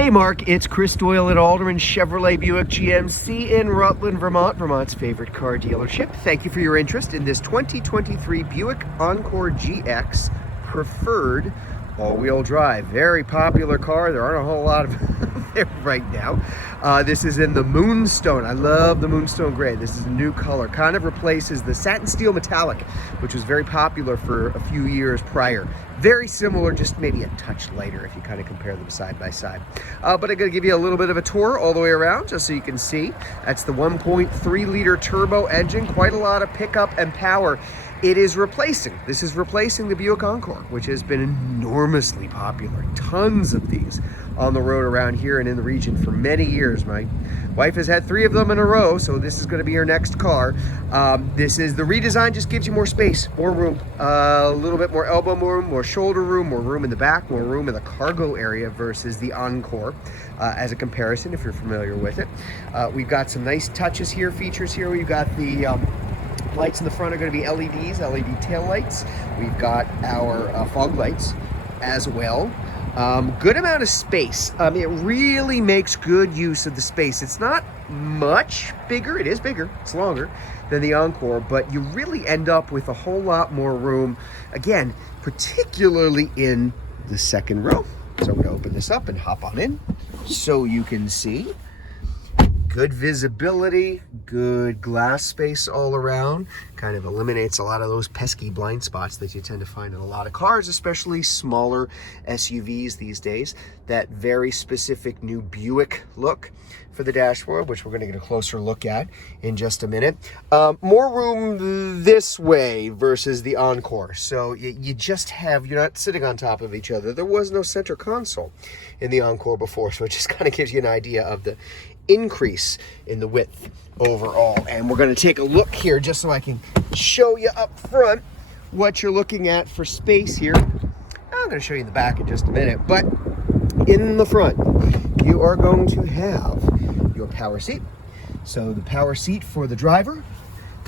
Hey Mark, it's Chris Doyle at Alderman Chevrolet Buick GMC in Rutland, Vermont, Vermont's favorite car dealership. Thank you for your interest in this 2023 Buick Encore GX Preferred all-wheel drive. Very popular car. There aren't a whole lot of them right now. This is in the Moonstone. I love the Moonstone Gray. This is a new color. Kind of replaces the Satin Steel Metallic, which was very popular for a few years prior. Very similar, just maybe a touch lighter if you kind of compare them side by side. But I'm going to give you a little bit of a tour all the way around just so you can see. That's the 1.3 liter turbo engine. Quite a lot of pickup and power. This is replacing the Buick Encore, which has been enormously popular. Tons of these on the road around here and in the region for many years. My wife has had 3 of them in a row, so this is going to be her next car. This is the redesign, just gives you more space, more room, a little bit more elbow room, more shoulder room, more room in the back, more room in the cargo area versus the Encore as a comparison, if you're familiar with it. We've got some nice touches here, features here. We've got the lights in the front are going to be LEDs, LED tail lights. We've got our fog lights as well. Good amount of space. It really makes good use of the space. It's not much bigger. It is bigger. It's longer than the Encore, but you really end up with a whole lot more room. Again, particularly in the second row. So we're going to open this up and hop on in so you can see. Good visibility, good glass space all around. Kind of eliminates a lot of those pesky blind spots that you tend to find in a lot of cars, especially smaller SUVs these days. That very specific new Buick look for the dashboard, which we're going to get a closer look at in just a minute. More room this way versus the Encore. So you just have, you're not sitting on top of each other. There was no center console in the Encore before, so it just kind of gives you an idea of the increase in the width overall. And we're going to take a look here just so I can show you up front what you're looking at for space here. I'm going to show you in the back in just a minute, but in the front you are going to have your power seat. So the power seat for the driver.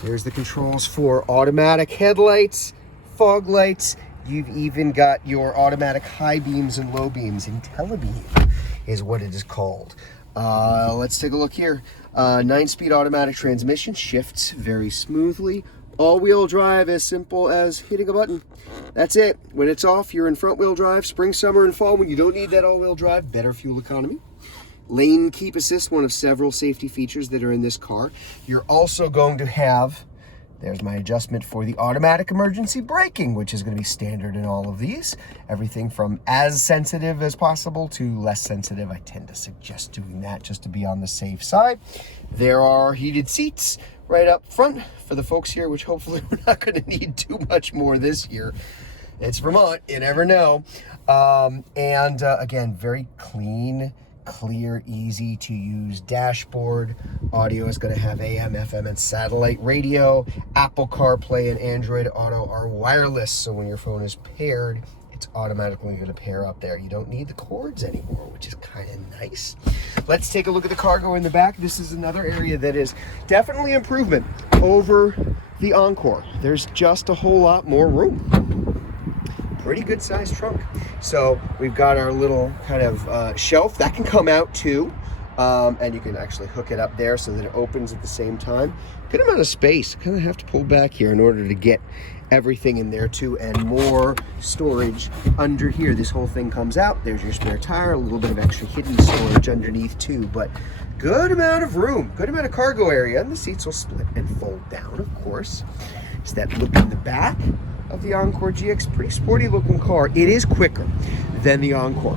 There's the controls for automatic headlights, fog lights. You've even got your automatic high beams and low beams. IntelliBeam is what it is called. Let's take a look here. 9-speed automatic transmission, shifts very smoothly. All-wheel drive, as simple as hitting a button. That's it. When it's off, you're in front-wheel drive. Spring, summer, and fall, when you don't need that all-wheel drive, better fuel economy. Lane keep assist, one of several safety features that are in this car. You're also going to have, there's my adjustment for the automatic emergency braking, which is going to be standard in all of these. Everything from as sensitive as possible to less sensitive. I tend to suggest doing that just to be on the safe side. There are heated seats right up front for the folks here, which hopefully we're not going to need too much more this year. It's Vermont, you never know. Again, very clean, clear, easy to use dashboard. Audio is going to have AM, FM, and satellite radio. Apple CarPlay and Android Auto are wireless, so when your phone is paired, it's automatically going to pair up there. You don't need the cords anymore, which is kind of nice. Let's take a look at the cargo in the back. This is another area that is definitely improvement over the Encore. There's just a whole lot more room. Pretty good sized trunk. So we've got our little kind of shelf that can come out too, and you can actually hook it up there so that it opens at the same time. Good amount of space. Kind of have to pull back here in order to get everything in there too, and more storage under here. This whole thing comes out. There's your spare tire, a little bit of extra hidden storage underneath too, but good amount of room, good amount of cargo area, and the seats will split and fold down, of course. It's that look in the back of the Encore GX, pretty sporty looking car. It is quicker than the Encore,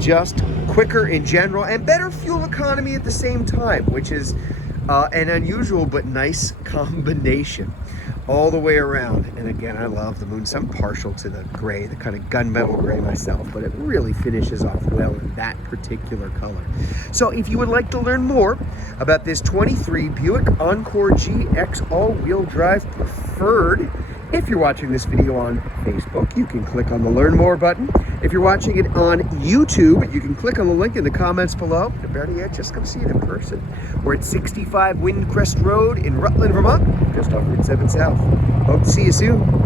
just quicker in general and better fuel economy at the same time, which is an unusual but nice combination all the way around. And again, I love the moon. I'm partial to the gray, the kind of gunmetal gray myself, but it really finishes off well in that particular color. So if you would like to learn more about this 23 Buick Encore GX all-wheel drive Preferred, if you're watching this video on Facebook, you can click on the Learn More button. If you're watching it on YouTube, you can click on the link in the comments below. Or better yet, just come see it in person. We're at 65 Windcrest Road in Rutland, Vermont, just off Route 7 South. Hope to see you soon.